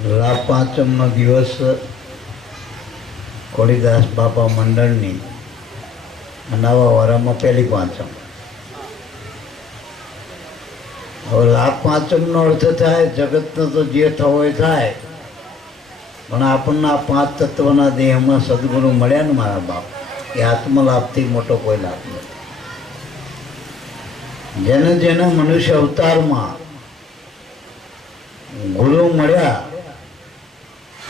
લાભ પાંચમનો દિવસ ખોડીદાસ બાપા મંડળની નવા વરામાં પહેલી પાંચમ. હવે લાભ પાંચમનો અર્થ થાય જગતનો તો જે થવો એ થાય, પણ આપણને આ પાંચ તત્વના દેહમાં સદગુરુ મળ્યા ને મારા બાપ, એ આત્મલાભથી મોટો કોઈ લાભ નથી. જેને જેને મનુષ્ય અવતારમાં ગુરુ મળ્યા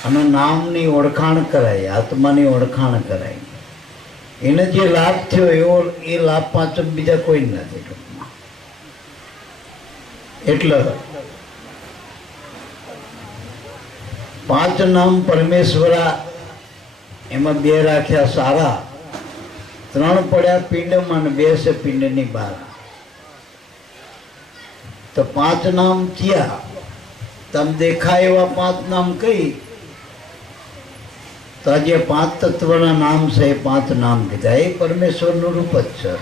અને નામની ઓળખાણ કરાય, આત્માની ઓળખાણ કરાય, એને જે લાભ થયો એવો એ લાભ પાંચમ બીજા કોઈ નથી. એટલે પાંચ નામ પરમેશ્વરા, એમાં બે રાખ્યા સારા, ત્રણ પડ્યા પિંડમાં અને બે છે પિંડની બહાર. તો પાંચ નામ થયા, તમે દેખાય એવા પાંચ નામ કઈ, તો જે પાંચ તત્વના નામ છે એ પાંચ નામ કીધા. એ પરમેશ્વરનું રૂપ જ છે.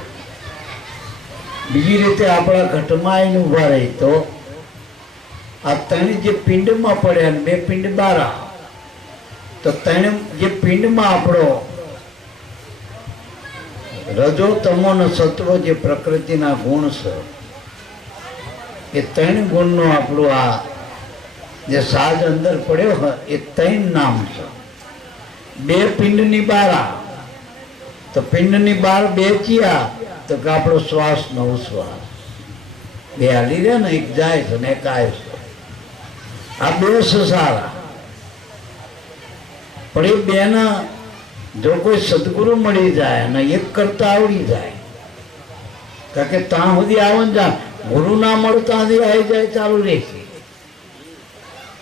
બીજી રીતે આપણા ઘટમાં આવીને ઉભા રહી તો આ ત્રણ જે પિંડમાં પડ્યા ને બે પિંડ બારા, તો ત્રણ જે પિંડમાં આપણો રજો તમો ને સત્વ જે પ્રકૃતિના ગુણ છે, એ ત્રણ ગુણનું આપણું આ જે સાજ અંદર પડ્યો હોય એ ત્રણ નામ છે. બે પિંડની બારા, તો પિંડની બાર બે ચિયા, તો કે આપણો શ્વાસ નો ઉશ્વાસ બે હાલી રહ્યા ને, એક જાય છે ને એક આવે છે. આ બે છે સારા. પણ એ બે ના જો કોઈ સદગુરુ મળી જાય અને એક કરતા આવડી જાય, કારણ કે ત્યાં સુધી આવન જા ગુરુ ના મળતા આવી જાય ચાલુ રહેશે,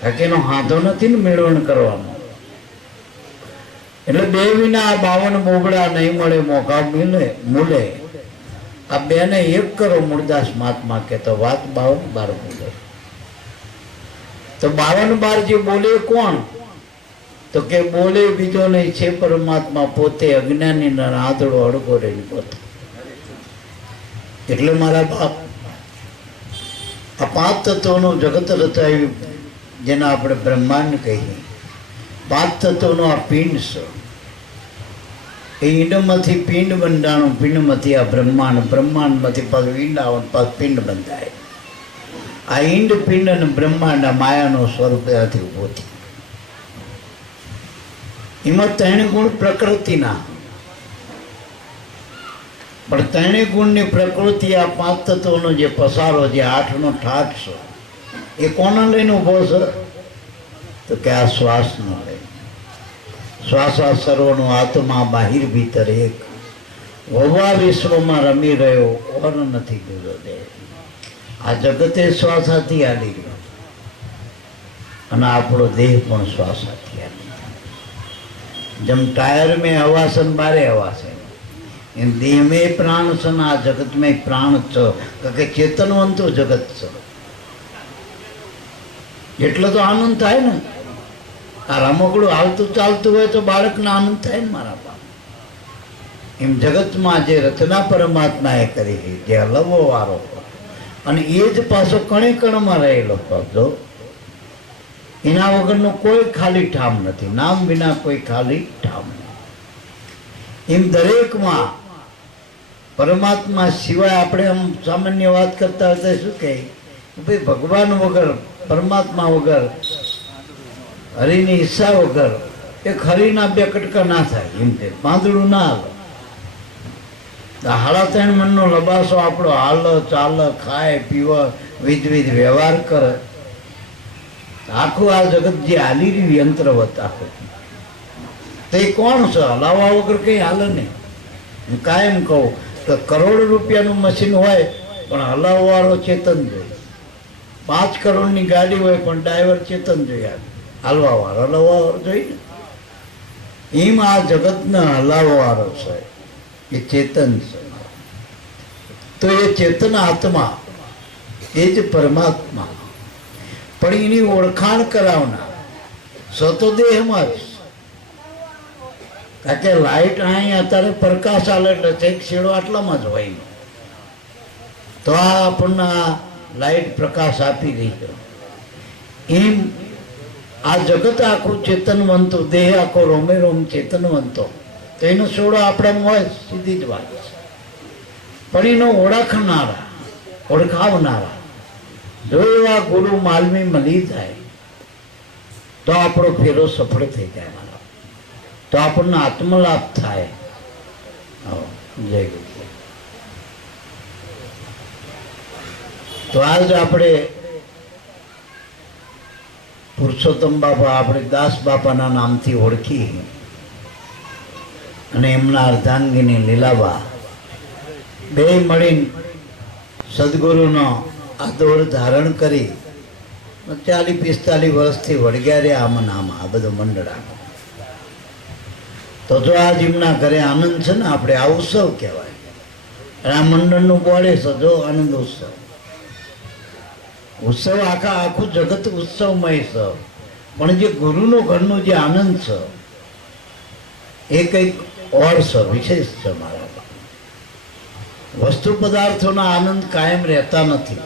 કારણ કે એનો હાથો નથી ને મેળવણ કરવાનો. એટલે બે વિના આ 52 બોબડા નહીં મળે મોકા મૂલે. આ બે ને એક કરો મૂળદાસ મહાત્મા કે તો વાત 52 બાર બોલે. તો 52 બાર જે બોલે કોણ, તો કે બોલે બીજો નહીં છે પરમાત્મા પોતે, અજ્ઞાની ના આંધળો અડગો રહીને પોતે. એટલે મારા બાપ આ પાંચ તત્વોનું જગત રચાયું, જેને આપણે બ્રહ્માંડ કહીએ. પાંચ તત્વનો આ પિંડ છે. એ ઈંડમાંથી પિંડ બંધાણું, પિંડમાંથી આ બ્રહ્માંડ, બ્રહ્માંડમાંથી પાછું ઈંડ આવે, પાછું પિંડ બંધાય. આ ઈંડ પિંડ અને બ્રહ્માંડ આ માયાનું સ્વરૂપ એથી ઉભો થયું. એમાં ત્રણ ગુણ પ્રકૃતિના, પણ ત્રણેય ગુણની પ્રકૃતિ આ પાંચ તત્વોનો જે પસારો, જે 8નો ઠાઠ છે, એ કોના લઈને ઉભો છે, તો કે આ શ્વાસનો લઈને. શ્વાસા સર્વનો આત્મા બાહિર ભીતર એક, વવા વિશ્વમાં રમી રહ્યો ઓર નથી ગુરો દે. આ જગતે શ્વાસાથી હાલી રહ્યો અને આપણો દેહ પણ શ્વાસાથી હાલી રહ્યો. જેમ ટાયર में हवा सन बारे हवा से, इन देह में प्राण सन, आ जगत में प्राण छ, કે ચેતનવંતો જગત છે. એટલો તો આનંદ થાય ને. આ રમકડું હાલતું ચાલતું હોય તો બાળકને આનંદ થાય ને મારા બાપ. એમ જગતમાં જે રચના પરમાત્માએ કરી છે, જે હલવો વાળો, અને એ જ પાછો કણે કણમાં રહેલો શબ્દો, એના વગરનો કોઈ ખાલી ઠામ નથી. નામ વિના કોઈ ખાલી ઠામ નથી. એમ દરેકમાં પરમાત્મા સિવાય આપણે આમ સામાન્ય વાત કરતા હતા, શું કહે ભાઈ, ભગવાન વગર, પરમાત્મા વગર, હરિની ઈચ્છા વગર એક હરિના બે કટકા ના થાય. એમ કે પાંદડું ના હાલે. 3.5 મણનો લબાસો આપણો હાલ ચાલ, ખાય પીવે, વિધ વ્યવહાર કરે. આખું આ જગત જે હાલી રહ્યું યંત્રવત આખું, તે કોણ છે? હલાવવા વગર કઈ હાલે નહીં. હું કાયમ કહું કે કરોડ રૂપિયાનું મશીન હોય પણ હલાવવાળો ચેતન જોઈએ. 5 કરોડની ગાડી હોય પણ ડ્રાઈવર ચેતન જોઈએ, હાલવા વાળો હલાવવાળો જોઈએ. એમ આ જગતને હલાવવાળો છે એ ચેતન છે. તો એ ચેતન આત્મા એ જ પરમાત્મા, પણ એની ઓળખાણ કરાવનાર સતોદેહમાં જ. કારણ કે લાઈટ અહીં અત્યારે પ્રકાશ આલે એટલે એક શેડો આટલામાં જ હોય, તો આ આપણને લાઈટ પ્રકાશ આપી રહી છે. એમ આ જગત આખું ચેતનવંતું, દેહ આખો રોમે રોમ ચેતનવંતો, તો એનો સોડો આપણામાં હોય, સીધી જ વાત છે. પણ એનો ઓળખનારા, ઓળખાવનારા જો એવા ગુરુ માલમી મળી જાય તો આપણો ફેરો સફળ થઈ જાય મારા, તો આપણને આત્મલાભ થાય. જય ગુરુ. તો આજ આપણે પુરુષોત્તમ બાપા, આપણે દાસ બાપાના નામથી ઓળખી અને એમના અર્ધાંગીની લીલાબા બે મળીને સદગુરુનો આદોર ધારણ કરી 40-45 વર્ષથી વળગ્યા રહ્યા આમાં આમાં આ બધું મંડળા. તો જો આજ એમના ઘરે આનંદ છે ને, આપણે આ ઉત્સવ કહેવાય. અને આ મંડળનું બોડે સજો આનંદ ઉત્સવ. ઉત્સવ આખું જગત ઉત્સવમય છે, પણ જે ગુરુનો ઘરનો જે આનંદ છે એ કંઈક ઓર છે, વિશેષ છે મારા. વસ્તુ પદાર્થોના આનંદ કાયમ રહેતા નથી.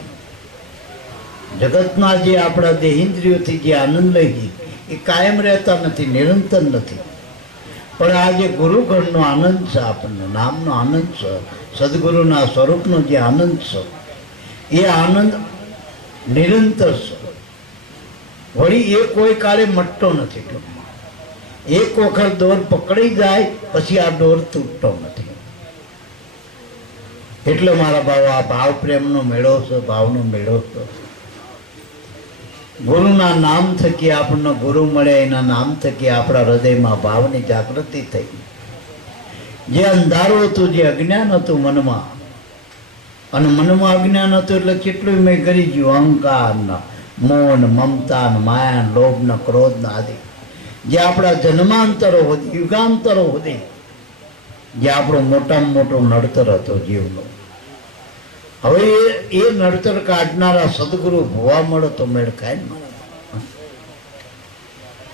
જગતના જે આપણા દેહેન્દ્રિયોથી જે આનંદ લઈ એ કાયમ રહેતા નથી, નિરંતર નથી. પણ આ જે ગુરુગણનો આનંદ છે, આપણને નામનો આનંદ છે, સદગુરુના સ્વરૂપનો જે આનંદ છે, એ આનંદ નિરંતર છે. વળી એ કોઈ કાળે મટતો નથી. એક વખત દોર પકડી જાય પછી આ દોર તૂટતો નથી. એટલે મારા ભાવ, આ ભાવ પ્રેમનો મેળો છે, ભાવનો મેળો છે. ગુરુના નામ થકી આપણને ગુરુ મળે, એના નામ થકી આપણા હૃદયમાં ભાવની જાગૃતિ થઈ. જે અંધારું હતું, જે અજ્ઞાન હતું મનમાં, અને મનમાં અજ્ઞાન હતું એટલે કેટલું મેં કરી ગયું, અહંકાર, મોહ, મમતા, માયા, લોભ, ક્રોધ આદિ જે આપણા જન્માંતરો હતી, યુગાંતરો હતી, જે આપણું મોટામાં મોટું નડતર હતો જીવનો. હવે એ નડતર કાઢનારા સદગુરુ ભોવા મળે તો મેળ ખાય ને મારા.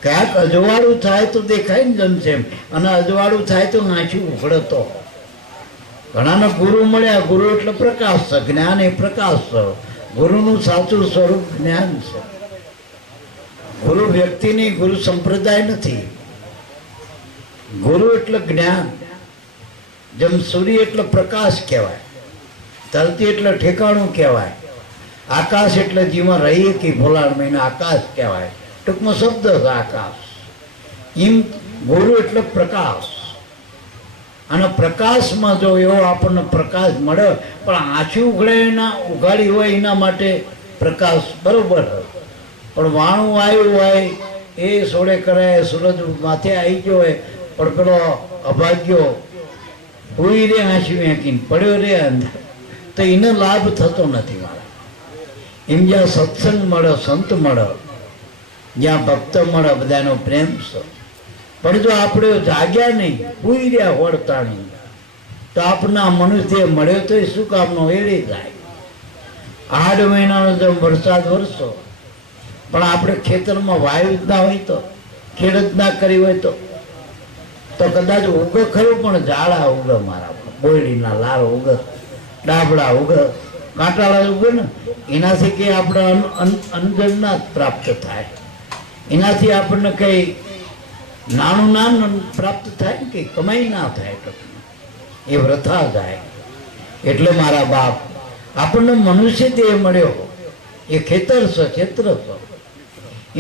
ક્યાંક અજવાળું થાય તો દેખાય ને જમસેમ, અને અજવાળું થાય તો નાચું ઉઘડે. તો ઘણાને ગુરુ મળ્યા. ગુરુ એટલે પ્રકાશ છે, જ્ઞાન એ પ્રકાશ છે. ગુરુનું સાચું સ્વરૂપ જ્ઞાન છે. ગુરુ વ્યક્તિ નહીં, ગુરુ સંપ્રદાય નથી. ગુરુ એટલે જ્ઞાન. જેમ સૂર્ય એટલે પ્રકાશ કહેવાય, ધરતી એટલે ઠેકાણું કહેવાય, આકાશ એટલે જેમાં રહીએ કે ભોલાડ મહિના આકાશ કહેવાય. ટૂંકમાં શબ્દ છે આકાશ. એમ ગુરુ એટલે પ્રકાશ. અને પ્રકાશમાં જો એવો આપણને પ્રકાશ મળે, પણ આંચું ઉઘડે એના ઉઘાડી હોય એના માટે પ્રકાશ બરોબર. પણ વાણું આવ્યું હોય એ સોડે કરે, સૂરજ માથે આવી ગયો હોય, પણ પેલો અભાગ્યો કોઈ રે આંસુ વેંકીને પડ્યો રે અંદર, તો એને લાભ થતો નથી મારા. એમ જ્યાં સત્સંગ મળે, સંત મળે, જ્યાં ભક્ત મળે, બધાનો પ્રેમ છે. પણ જો આપણે જાગ્યા નહીં, કોઈ રહ્યા વળતાણી, તો આપના મનુષ્ય મળ્યો તો એ શું કામનો એડી જાય. 8 મહિનાનો જેમ વરસાદ વરસો, પણ આપણે ખેતરમાં વાયુ જ ના હોય, તો ખેડ જ ના કરી હોય, તો કદાચ ઉગે ખરું, પણ ઝાડા ઉગે મારા, બોયડીના લાર ઉગે, ડાબડા ઉગે, કાંટાળા ઉગે ને, એનાથી કંઈ આપણે અંજન ના પ્રાપ્ત થાય. એનાથી આપણને કંઈ નાનું નામ પ્રાપ્ત થાય કે કમાઈ ના થાય, એ વૃથા જાય. એટલે મારા બાપ, આપણને મનુષ્ય દેહ મળ્યો એ ખેતર છે, ક્ષેત્ર છે.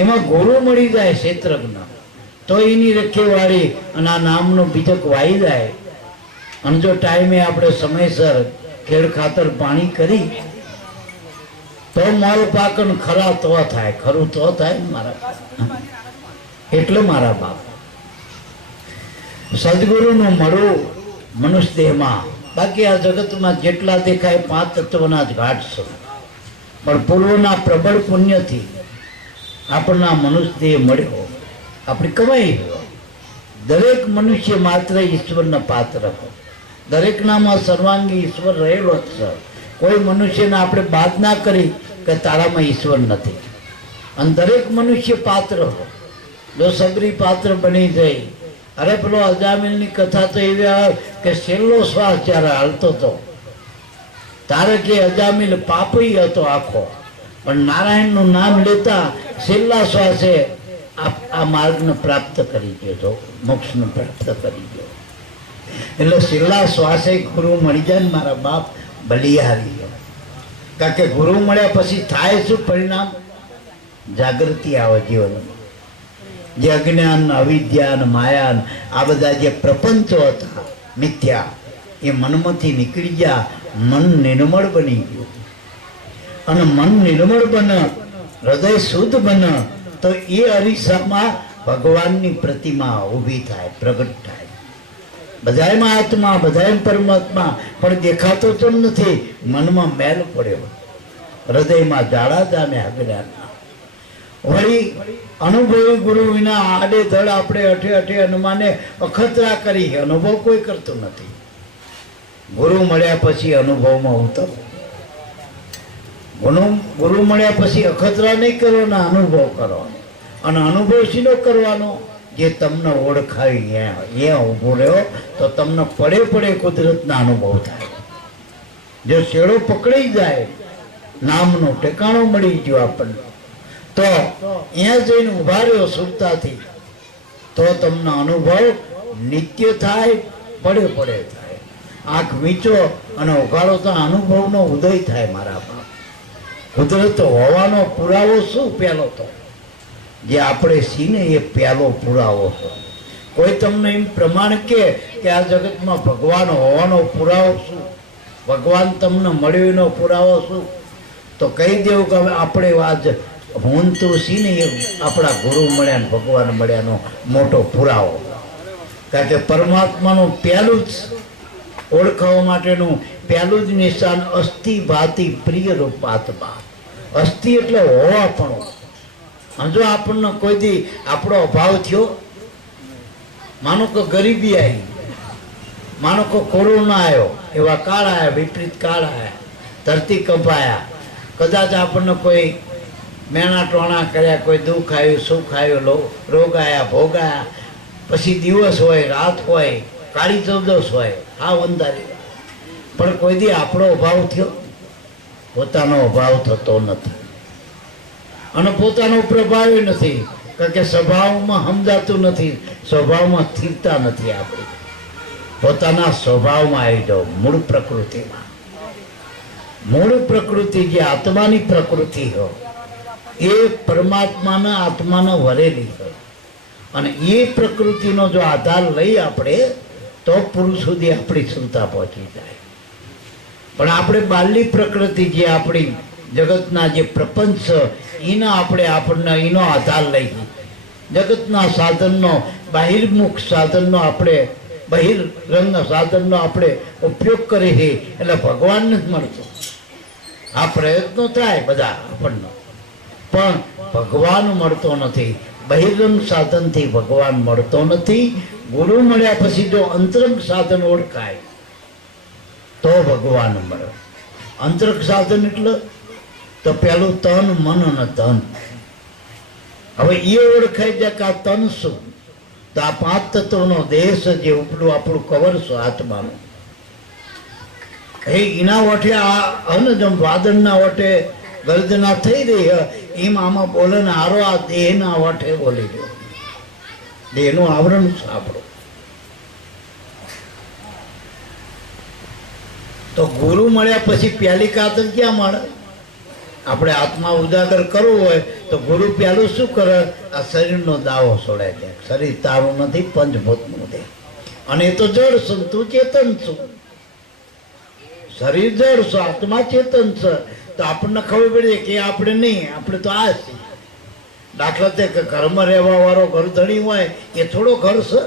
એમાં ગુરુ મળી જાય ક્ષેત્રજ્ઞ, તો એની રખેવાળી અને આ નામનું બીજક વાઈ જાય. અને જો ટાઈમે આપણે સમયસર ખેડ ખાતર પાણી કરી તો મોલ પાકન ખરા તો થાય, ખરું તો થાય મારા. એટલે મારા બાપ, સદગુરુનું મળવું મનુષ્ય દેહમાં. બાકી આ જગતમાં જેટલા દેખાય 5 તત્વના જ ઘાટ છે, પણ પૂર્વના પ્રબળ પુણ્યથી આપણને મનુષ્ય દેહ મળ્યો, આપણી કમાઈ. દરેક મનુષ્ય માત્ર ઈશ્વરના પાત્ર છે. દરેકનામાં સર્વાંગી ઈશ્વર રહેલો જ છે. કોઈ મનુષ્યને આપણે બાદ ના કરી કે તારામાં ઈશ્વર નથી. અને દરેક મનુષ્ય પાત્ર હોય. જો સબરી પાત્ર બની જાય, અરે પેલો અજામિલની કથા તો એવી આવે કે છેલ્લો શ્વાસ જ્યારે હાલતો હતો તારે કે અજામિલ પાપી હતો આખો, પણ નારાયણનું નામ લેતા છેલ્લા શ્વાસે આ માર્ગને પ્રાપ્ત કરી ગયો, મોક્ષને પ્રાપ્ત કરી ગયો. એટલે છેલ્લા શ્વાસે ગુરુ મળી જાય ને મારા બાપ બલિહારી ગયો. કારણ કે ગુરુ મળ્યા પછી થાય શું પરિણામ? જાગૃતિ આવે જીવનમાં. જે અજ્ઞાન, અવિદ્યા, માયા, આ બધા જે પ્રપંચો હતા મિથ્યા, એ મનમાંથી નીકળી ગયા. મન નિર્મળ બની ગયું. અને મન નિર્મળ બને, હૃદય શુદ્ધ બને, તો એ અરીસામાં ભગવાનની પ્રતિમા ઊભી થાય, પ્રગટ થાય. બધાયમાં આત્મા, બધાયમાં પરમાત્મા, પણ દેખાતો તો નથી. મનમાં મેલ પડ્યો, હૃદયમાં જાડા જામે અજ્ઞાનના. વળી અનુભવી ગુરુ વિના આડે ધડ આપણે અઠે અઠે અનુમાને અખતરા કરી, અનુભવ કોઈ કરતું નથી. ગુરુ મળ્યા પછી અનુભવમાં ઉતરો. ગુરુ મળ્યા પછી અખતરા નહીં કરવાનો, અનુભવ કરવાનો. અને અનુભવ શીનો કરવાનો? જે તમને ઓળખાવી અહીંયા ઊભો રહ્યો તો તમને પડે પડે કુદરતના અનુભવ થાય. જો શેડો પકડાઈ જાય, નામનો ઠેકાણો મળી ગયો આપણને, તો અહીંયા જઈને ઉભા રહ્યો સુરતાથી, તો તમને અનુભવ નિત્ય થાય, પડે પડે થાય. આંખ વીંચો અને ઉઘાડો તો અનુભવનો ઉદય થાય. મારા બાપ, કુદરત હોવાનો પુરાવો શું? પહેલો તો જે આપણે સીને એ પહેલો પુરાવો છે. કોઈ તમને એમ પ્રમાણ કે આ જગતમાં ભગવાન હોવાનો પુરાવો શું? ભગવાન તમને મળ્યો એનો પુરાવો શું? તો કહી દેવું કે આપણે આજ હું તો સીને એ આપણા ગુરુ મળ્યા ને ભગવાન મળ્યાનો મોટો પુરાવો. કારણ કે પરમાત્માનું પહેલું જ ઓળખાવા માટેનું પહેલું જ નિશાન અસ્થિ ભાતિ પ્રિય રૂપાત્મા. અસ્થિ એટલે હોવાપણું. જો આપણને કોઈ દી આપણો અભાવ થયો, માનો કે ગરીબી આવી, માનો કે કોરોના આવ્યો, એવા કાળ આવ્યા, વિપરીત કાળ આવ્યા, ધરતી કંપાયા, કદાચ આપણને કોઈ મેણા ટોણા કર્યા, કોઈ દુઃખ આવ્યું, સુખ આવ્યું, રોગ આવ્યા, ભોગ આવ્યા, પછી દિવસ હોય, રાત હોય, કાળી ચૌદસ હોય, હા અંધારી, પણ કોઈ દી આપણો અભાવ થયો? પોતાનો અભાવ થતો નથી. અને પોતાનો પ્રભાવ નથી. કારણ કે સ્વભાવમાં સમજાતું નથી, સ્વભાવમાં સ્થિરતા નથી. આપણી પોતાના સ્વભાવમાં આવી જાઓ, મૂળ પ્રકૃતિમાં. મૂળ પ્રકૃતિ જે આત્માની પ્રકૃતિ હોય, એ પરમાત્માના આત્માના વરેલી હોય. અને એ પ્રકૃતિનો જો આધાર લઈ આપણે, તો પુરુષ સુધી આપણી ક્ષમતા પહોંચી જાય. પણ આપણે બાલની પ્રકૃતિ જે આપણી જગતના જે પ્રપંચ, એનો આપણને એનો આધાર લઈ, જગતના સાધનનો, બહિર્મુખ સાધનનો આપણે, બહિર્રંગ સાધનનો આપણે ઉપયોગ કરીએ, એટલે ભગવાન નથી મળતો. આ પ્રયત્નો થાય બધા આપણને, પણ ભગવાન મળતો નથી. બહિર્રંગ સાધનથી ભગવાન મળતો નથી. ગુરુ મળ્યા પછી જો અંતરંગ સાધન ઓળખાય તો ભગવાન મળે. અંતરંગ સાધન એટલે તો પેલું તન, મન અને ધન. હવે એ ઓળખાઈ જાય કે આ તન શું? તો આ 5 તત્વનો દેહ છે, જે ઉપલું આપણું કવર છે આત્માનું. એના વઠે આ જેમ વાદળના વઠે ગર્જના થઈ રહી એમ આમાં બોલે ને હારો આ દેહના વઠે બોલી રહ્યો. દેહનું આવરણ છે આપણું. તો ગુરુ મળ્યા પછી પહેલી કાતર ક્યાં મળે? આપણે આત્મા ઉજાગર કરવો હોય તો ગુરુ પહેલું શું કરે? આ શરીરનો દાવો છોડાય દે. શરીર તારું નથી, પંચભૂતનું દે. અને એ તો જળ છે, તું ચેતન છું. શરીર જળ છે, આત્મા ચેતન છે. તો આપણને ખબર પડી કે આપણે નહીં, આપણે તો આ છીએ. દાખલા તરીકે ઘરમાં રહેવા વાળો ઘરધણી હોય એ થોડો ઘર છે?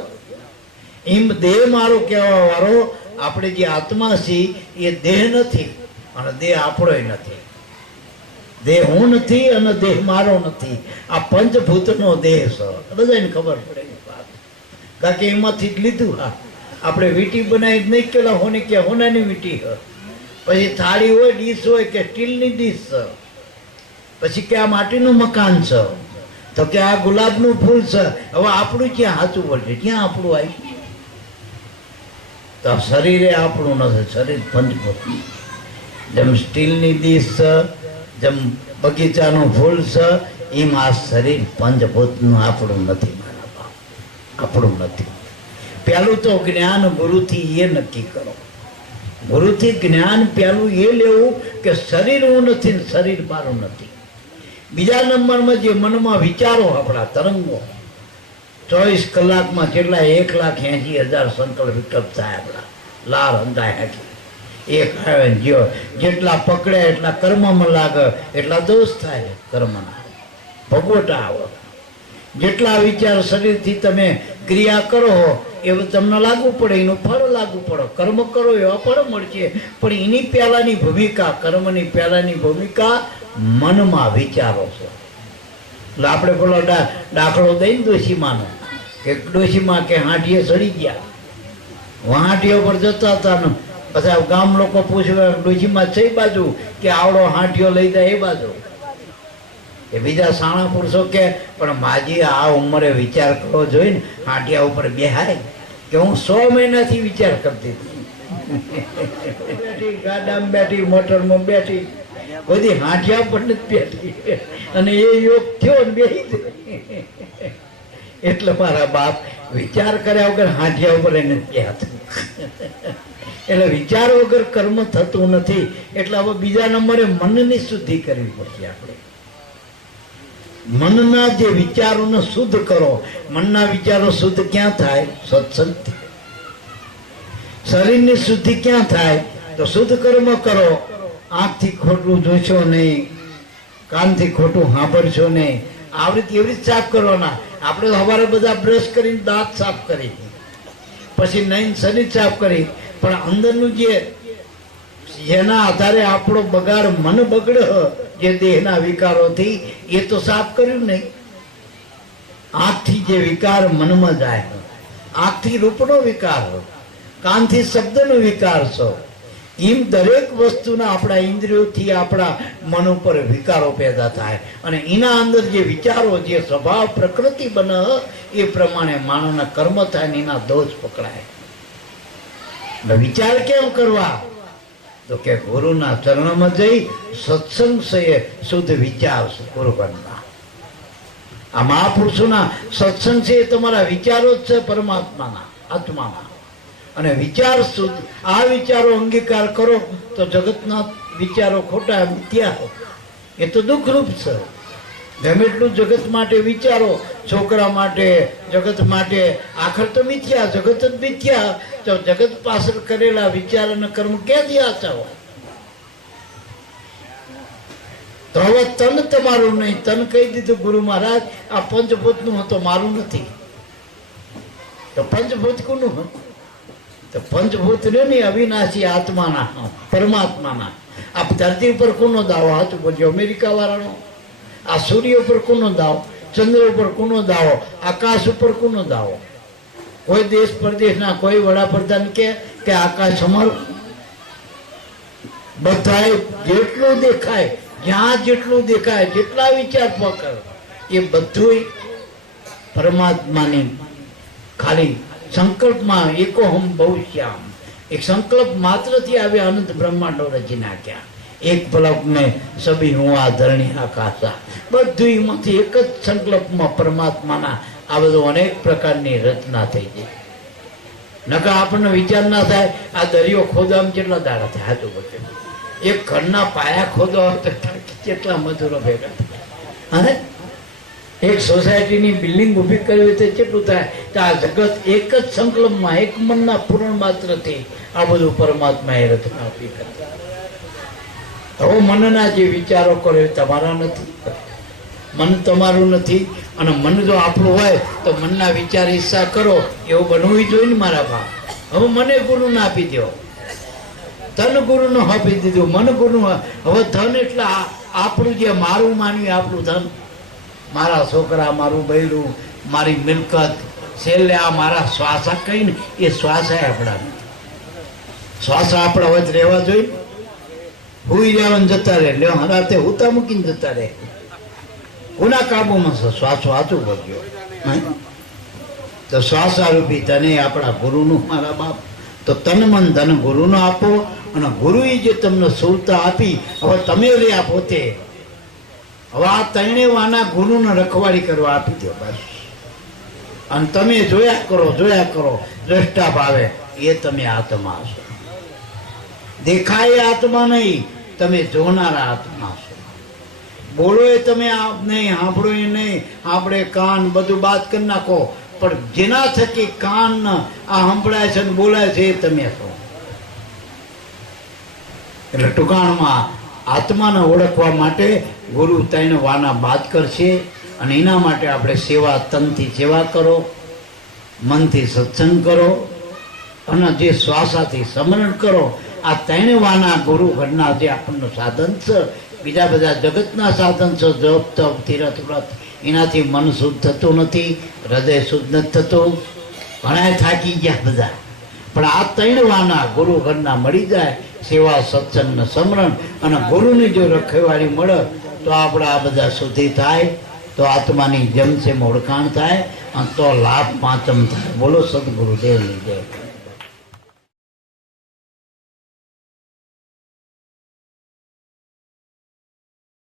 એમ દેહ મારો કહેવા વાળો આપણે જે આત્મા છીએ એ દેહ નથી, અને દેહ આપણો નથી. દેહ હું નથી અને દેહ મારો નથી. આ પંચભૂતનો દેહ છે. બધાને ખબર પડે વાત. કારણ કે એમાંથી જ લીધું. હા, આપણે વીંટી બનાવી નહીં કેલા હોને કે હોનાની વીંટી હોય, પછી થાળી હોય, ડીશ હોય કે સ્ટીલની ડીશ છે, પછી કે આ માટીનું મકાન છે, તો કે આ ગુલાબનું ફૂલ છે. હવે આપણું ક્યાં સાચું બોલશે? ક્યાં આપણું આવ્યું? તો શરીરે આપણું નથી. શરીર પંચભૂત. જેમ સ્ટીલની ડીશ છે, જેમ બગીચાનું ફૂલ છે એમ આ શરીર પંચભૂતનું આપણું નથી મારા બાપ, આપણું નથી. પહેલું તો જ્ઞાન ગુરુથી એ નક્કી કરો. ગુરુથી જ્ઞાન પહેલું એ લેવું કે શરીર હું નથી ને શરીર મારું નથી. બીજા નંબરમાં જે મનમાં વિચારો આપણા તરંગો 24 કલાકમાં કેટલા 1,80,000 સંકલ્પ વિકલ્પ થાય આપણા લાર અંધાય હાકી એક આવે જ્યો જેટલા પકડે એટલા કર્મમાં લાગે એટલા દોષ થાય કર્મના ભગવટા આવે. જેટલા વિચાર શરીરથી તમે ક્રિયા કરો એવું તમને લાગુ પડે, એનું ફળ લાગુ પડે. કર્મ કરો એવા ફળ મળશે, પણ એની પહેલાની ભૂમિકા, કર્મની પહેલાની ભૂમિકા મનમાં વિચારો છે. એટલે આપણે પેલો દાખલો દઈને ડોશીમાનો કે ડોશીમાં કે હાંઠીએ ચડી ગયા, હાંઠીઓ પર જતા હતા ને બધા ગામ લોકો પૂછવા ડોશીમાં છે બાજુ કે આવડો હાંઠીઓ લઈ જાય એ બાજુ. એ બીજા સાણા પુરુષો કે પણ માજી આ ઉંમરે વિચાર કરવો જોઈએ ને, હાંઠિયા ઉપર બેહાય કે હું 100 મહિનાથી વિચાર કરતી હતી. બેઠી ગાડામાં બેઠી, મોટરમાં બેઠી, બધી હાંઠિયા પર નથી બેઠી અને એ યોગ થયો ને બેસી. એટલે મારા બાપ વિચાર કર્યા વગર હાંઠિયા ઉપર એને બેહતા. એટલે વિચાર વગર કર્મ થતું નથી. એટલે હવે બીજા નંબરે મનની શુદ્ધિ કરવી પડશે આપણે. મનના જે વિચારોને શુદ્ધ કરો. મનના વિચારો શુદ્ધ ક્યાં થાય? સત્સંગથી. શરીરની શુદ્ધિ ક્યાં થાય? તો શુદ્ધ કર્મ કરો. આંખથી ખોટું જોશો નહીં, કાનથી ખોટું સાંભળશો નહીં. આવી રીતે સાફ કરવાના. આપણે સવારે બધા બ્રશ કરીને દાંત સાફ કરી, પછી નહીં શરીર સાફ કરી, પણ અંદરનું જે જેના આધારે આપણો બગાડ મન બગડે જે દેહના વિકારોથી, એ તો સાફ કર્યું નહીં. આંખથી જે વિકાર મનમાં જાય, આંખથી રૂપનો વિકાર, કાનથી શબ્દનો વિકાર છે. એમ દરેક વસ્તુના આપણા ઇન્દ્રિયોથી આપણા મન ઉપર વિકારો પેદા થાય અને એના અંદર જે વિચારો, જે સ્વભાવ પ્રકૃતિ બને એ પ્રમાણે માનવના કર્મ થાય ને એના દોષ પકડાય. વિચાર કેમ કરવા? તો કે ગુરુના ચરણમાં જઈ સત્સંગ છે શુદ્ધ વિચાર છે ગુરુગણના. આ મહાપુરુષોના સત્સંગ છે એ તમારા વિચારો જ છે પરમાત્માના, આત્માના. અને વિચાર શુદ્ધ, આ વિચારો અંગીકાર કરો તો જગતના વિચારો ખોટા મિથ્યા, એ તો દુઃખરૂપ છે. ગમે એટલું જગત માટે વિચારો, છોકરા માટે, જગત માટે, આખર તો મિથ્યા, જગત જ મિથ્યા. તો જગત પાછળ કરેલા વિચાર અને કર્મ ક્યાંથી આચા હોય? તો હવે તન તમારું નહીં. તન કહી દીધું ગુરુ મહારાજ આ પંચભૂતનું હતો, મારું નથી. તો પંચભૂત કોનું હતું? તો પંચભૂત ને અવિનાશી આત્માના, પરમાત્માના. આ ધરતી ઉપર કોનો દાવો? હાથ બોલજો અમેરિકા વાળાનો. આ સૂર્ય ઉપર કોનો દાવો? ચંદ્ર ઉપર કોનો દાવો? આકાશ ઉપર કોનો દાવો? કોઈ દેશ પરદેશના કોઈ વડાપ્રધાન કે આકાશ અમારું? બધાએ જેટલું દેખાય, જ્યાં જેટલું દેખાય, જેટલા વિચાર પકડ, એ બધું પરમાત્માની ખાલી સંકલ્પમાં એકોહમ બહુશ્યામ, એક સંકલ્પ માત્રથી આવે અનંત બ્રહ્માંડો રચી નાખ્યા. એક પલક મેં સભી હું આ ધરણી આકાશા. બધું એમાંથી એક જ સંકલ્પમાં પરમાત્માના આ બધું અનેક પ્રકારની રચના થઈ જાય. નકા આપણને વિચાર ના થાય આ દરિયો ખોદવામાં કેટલા દાડા થાય? હાચું બધું એક ઘરના પાયા ખોદો તો કેટલા મજૂરો ભેગા થાય. હા, એક સોસાયટીની બિલ્ડિંગ ઊભી કરવી તો કેટલું થાય? તો આ જગત એક જ સંકલ્પમાં, એક મનના પૂર્ણ માત્રથી આ બધું પરમાત્માએ રચના આપી કરતા. હવે મનના જે વિચારો કરો એ તમારા નથી, મન તમારું નથી. અને મન જો આપણું હોય તો મનના વિચાર ઈચ્છા કરો એવું બનવું જોઈએ ને મારા ભાવ. હવે મને ગુરુને આપી દો, તન ગુરુને આપી દીધું, મન ગુરુ. હવે ધન એટલે આપણું જે મારું માન્યું આપણું ધન, મારા છોકરા, મારું બૈરું, મારી મિલકત, છેલ્લે આ મારા શ્વાસા કહીને એ શ્વાસા આપણા નથી. શ્વાસા આપણા વચ્ચે રહેવા જોઈએ. હુઈ જવાનું જતા રહે, લે હરાતે હુતા મૂકીને જતા રહે. કોના કાબુમાં છે? શ્વાસો હાચું પડ્યો. તો શ્વાસારૂપી તને આપણા ગુરુનું મારા બાપ. તો તન મન ધન ગુરુનો આપો. અને ગુરુએ જે તમને સુરતા આપી, હવે તમે રહ્યા પોતે હવે આ ત્રણે વાના ગુરુને રખવાડી કરવા આપી દો બસ. અને તમે જોયા કરો દ્રષ્ટા ભાવે એ તમે આત્મા છો. દેખાય આત્મા નહીં, તમે જોનારા આત્મા છો. બોલો એ તમે નહીં, સાંભળો એ નહીં, આપણે કાન બધું બાદ કરી નાખો, પણ જેના થકી કાન આ સંભળાય છે ને બોલાય છે એ તમે છો. એટલે ટૂંકાણમાં આત્માને ઓળખવા માટે ગુરુ ત્રણ વાના બાદ કરશે. અને એના માટે આપણે સેવા, તનથી સેવા કરો, મનથી સત્સંગ કરો અને જે શ્વાસાથી સ્મરણ કરો. આ ત્રણ વાના ગુરુ ઘરના જે આપણને સાધન છે, બીજા બધા જગતના સાધન છે, જપ તપ તીરથ વ્રત, એનાથી મન શુદ્ધ થતું નથી, હૃદય શુદ્ધ નથી થતું, ઘણા થાકી ગયા બધા. પણ આ ત્રણ વાના ગુરુ ઘરના મળી જાય, સેવા સત્સંગ ને સ્મરણ અને ગુરુની જો રખેવાળી મળે તો આપણે આ બધા શુદ્ધિ થાય, તો આત્માની જમસેમ ઓળખાણ થાય અને તો લાભ પાંચમ થાય. બોલો સદગુરુદેવની જય.